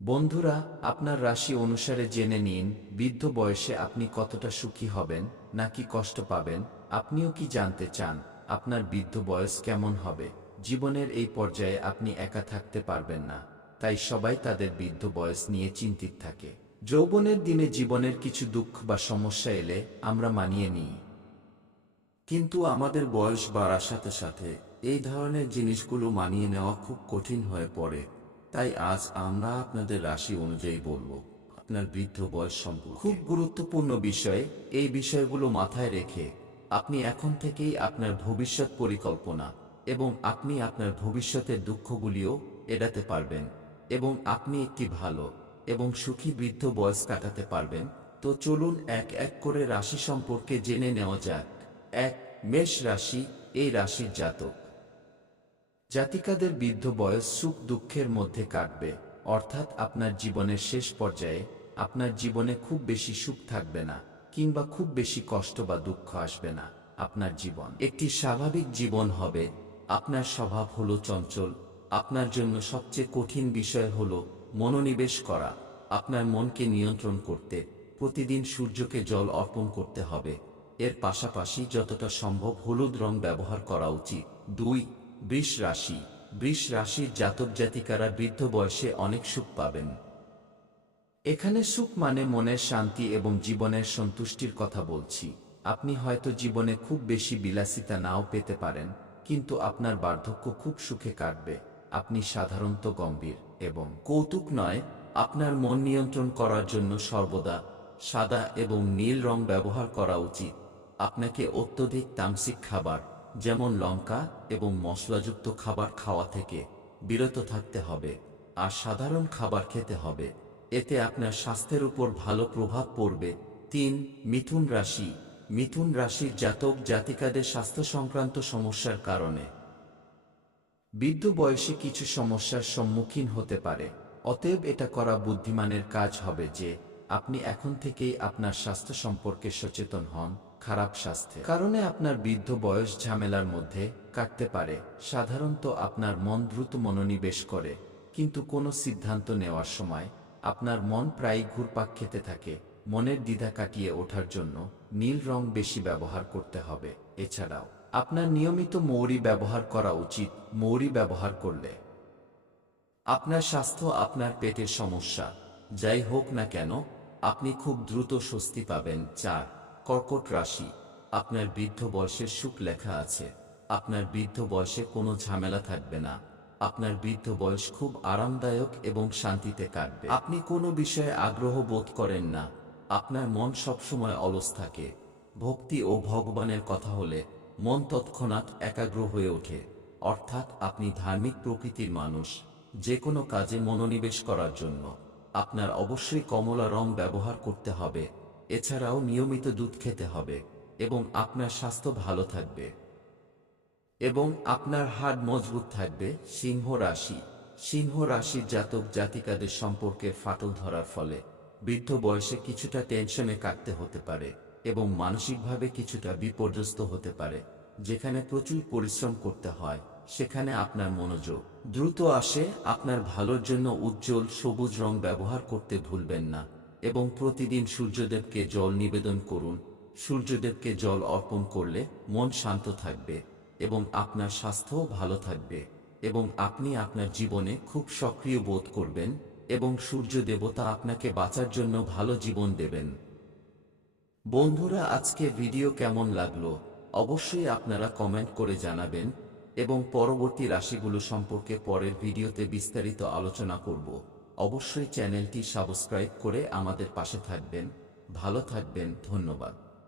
বন্ধুরা, আপনার রাশি অনুসারে জেনে নিন বৃদ্ধ বয়সে আপনি কতটা সুখী হবেন নাকি কষ্ট পাবেন। আপনিও কি জানতে চান আপনার বৃদ্ধ বয়স কেমন হবে? জীবনের এই পর্যায়ে আপনি একা থাকতে পারবেন না, তাই সবাই তাদের বৃদ্ধ বয়স নিয়ে চিন্তিত থাকে। যৌবনের দিনে জীবনের কিছু দুঃখ বা সমস্যা এলে আমরা মানিয়ে নিই, কিন্তু আমাদের বয়স বাড়ার সাথে সাথে এই ধরনের জিনিসগুলো মানিয়ে নেওয়া খুব কঠিন হয়ে পড়ে। তাই আজ আমরা আপনাদের রাশি অনুযায়ী বলবো আপনার বৃদ্ধ বয়স সম্পর্কে। খুব গুরুত্বপূর্ণ বিষয়। এই বিষয়গুলো মাথায় রেখে আপনি এখন থেকেই আপনার ভবিষ্যৎ পরিকল্পনা এবং আপনি আপনার ভবিষ্যতের দুঃখগুলিও এড়াতে পারবেন এবং আপনি একটি ভালো এবং সুখী বৃদ্ধ বয়স কাটাতে পারবেন। তো চলুন এক এক করে রাশি সম্পর্কে জেনে নেওয়া যাক। এক, মেষ রাশি। এই রাশির জাতক জাতিকাদের বৃদ্ধ বয়স সুখ দুঃখের মধ্যে কাটবে, অর্থাৎ আপনার জীবনের শেষ পর্যায়ে আপনার জীবনে খুব বেশি সুখ থাকবে না কিংবা খুব বেশি কষ্ট বা দুঃখ আসবে না। আপনার জীবন একটি স্বাভাবিক জীবন হবে। আপনার স্বভাব হলো চঞ্চল। আপনার জন্য সবচেয়ে কঠিন বিষয় হলো মনোনিবেশ করা। আপনার মনকে নিয়ন্ত্রণ করতে প্রতিদিন সূর্যকে জল অর্পণ করতে হবে। এর পাশাপাশি যতটা সম্ভব হলুদ রং ব্যবহার করা উচিত। দুই, বৃষ রাশি। বৃষ রাশির জাতক জাতিকারা বৃদ্ধ বয়সে অনেক সুখ পাবেন। এখানে সুখ মানে মনের শান্তি এবং জীবনের সন্তুষ্টির কথা বলছি। আপনি হয়তো জীবনে খুব বেশি বিলাসিতা নাও পেতে পারেন, কিন্তু আপনার বার্ধক্য খুব সুখে কাটবে। আপনি সাধারণত গম্ভীর এবং কৌতুক নয়। আপনার মন নিয়ন্ত্রণ করার জন্য সর্বদা সাদা এবং নীল রং ব্যবহার করা উচিত। আপনাকে অত্যধিক তামসিক খাবার যেমন লঙ্কা এবং মশলাযুক্ত খাবার খাওয়া থেকে বিরত থাকতে হবে আর সাধারণ খাবার খেতে হবে। এতে আপনার স্বাস্থ্যের উপর ভালো প্রভাব পড়বে। তিন, মিথুন রাশি। মিথুন রাশির জাতক জাতিকাদের স্বাস্থ্য সংক্রান্ত সমস্যার কারণে বৃদ্ধ বয়সে কিছু সমস্যার সম্মুখীন হতে পারে। অতএব এটা করা বুদ্ধিমানের কাজ হবে যে আপনি এখন থেকেই আপনার স্বাস্থ্য সম্পর্কে সচেতন হন। খারাপ স্বাস্থ্যের কারণে আপনার বৃদ্ধ বয়স ঝামেলার মধ্যে কাটতে পারে। সাধারণত আপনার মন দ্রুত মনোনিবেশ করে, কিন্তু কোনো সিদ্ধান্ত নেওয়ার সময় আপনার মন প্রায়ই ঘুরপাক খেতে থাকে। মনের দ্বিধা কাটিয়ে ওঠার জন্য নীল রং বেশি ব্যবহার করতে হবে। এছাড়াও আপনার নিয়মিত মৌরি ব্যবহার করা উচিত। মৌরি ব্যবহার করলে আপনার স্বাস্থ্য, আপনার পেটের সমস্যা যাই হোক না কেন, আপনি খুব দ্রুত স্বস্তি পাবেন। চার, কর্কট রাশি। আপনার বৃদ্ধ বয়সের সুখ লেখা আছে। আপনার বৃদ্ধ বয়সে কোনো ঝামেলা থাকবে না। আপনার বৃদ্ধ বয়স খুব আরামদায়ক এবং শান্তিতে কাটবে। আপনি কোনো বিষয়ে আগ্রহ বোধ করেন না। আপনার মন সবসময় অলস থাকে। ভক্তি ও ভগবানের কথা হলে মন তৎক্ষণাৎ একাগ্র হয়ে ওঠে। অর্থাৎ আপনি ধার্মিক প্রকৃতির মানুষ। যে কোনো কাজে মনোনিবেশ করার জন্য আপনার অবশ্যই কমলা রং ব্যবহার করতে হবে। এছাড়াও নিয়মিত দুধ খেতে হবে এবং আপনার স্বাস্থ্য ভালো থাকবে এবং আপনার হাড় মজবুত থাকবে। সিংহ রাশি। সিংহ রাশির জাতক জাতিকাদের সম্পর্কের ফাটল ধরার ফলে বৃদ্ধ বয়সে কিছুটা টেনশনে কাটতে হতে পারে এবং মানসিকভাবে কিছুটা বিপর্যস্ত হতে পারে। যেখানে প্রচুর পরিশ্রম করতে হয় সেখানে আপনার মনোযোগ দ্রুত আসে। আপনার ভালোর জন্য উজ্জ্বল সবুজ রং ব্যবহার করতে ভুলবেন না এবং প্রতিদিন সূর্যদেবকে জল নিবেদন করুন। সূর্যদেবকে জল অর্পণ করলে মন শান্ত থাকবে এবং আপনার স্বাস্থ্যও ভালো থাকবে এবং আপনি আপনার জীবনে খুব সক্রিয় বোধ করবেন এবং সূর্য দেবতা আপনাকে বাঁচার জন্য ভালো জীবন দেবেন। বন্ধুরা, আজকে ভিডিও কেমন লাগলো অবশ্যই আপনারা কমেন্ট করে জানাবেন এবং পরবর্তী রাশিগুলো সম্পর্কে পরের ভিডিওতে বিস্তারিত আলোচনা করব। অবশ্যই চ্যানেলটি সাবস্ক্রাইব করে আমাদের পাশে থাকবেন। ভালো থাকবেন। ধন্যবাদ।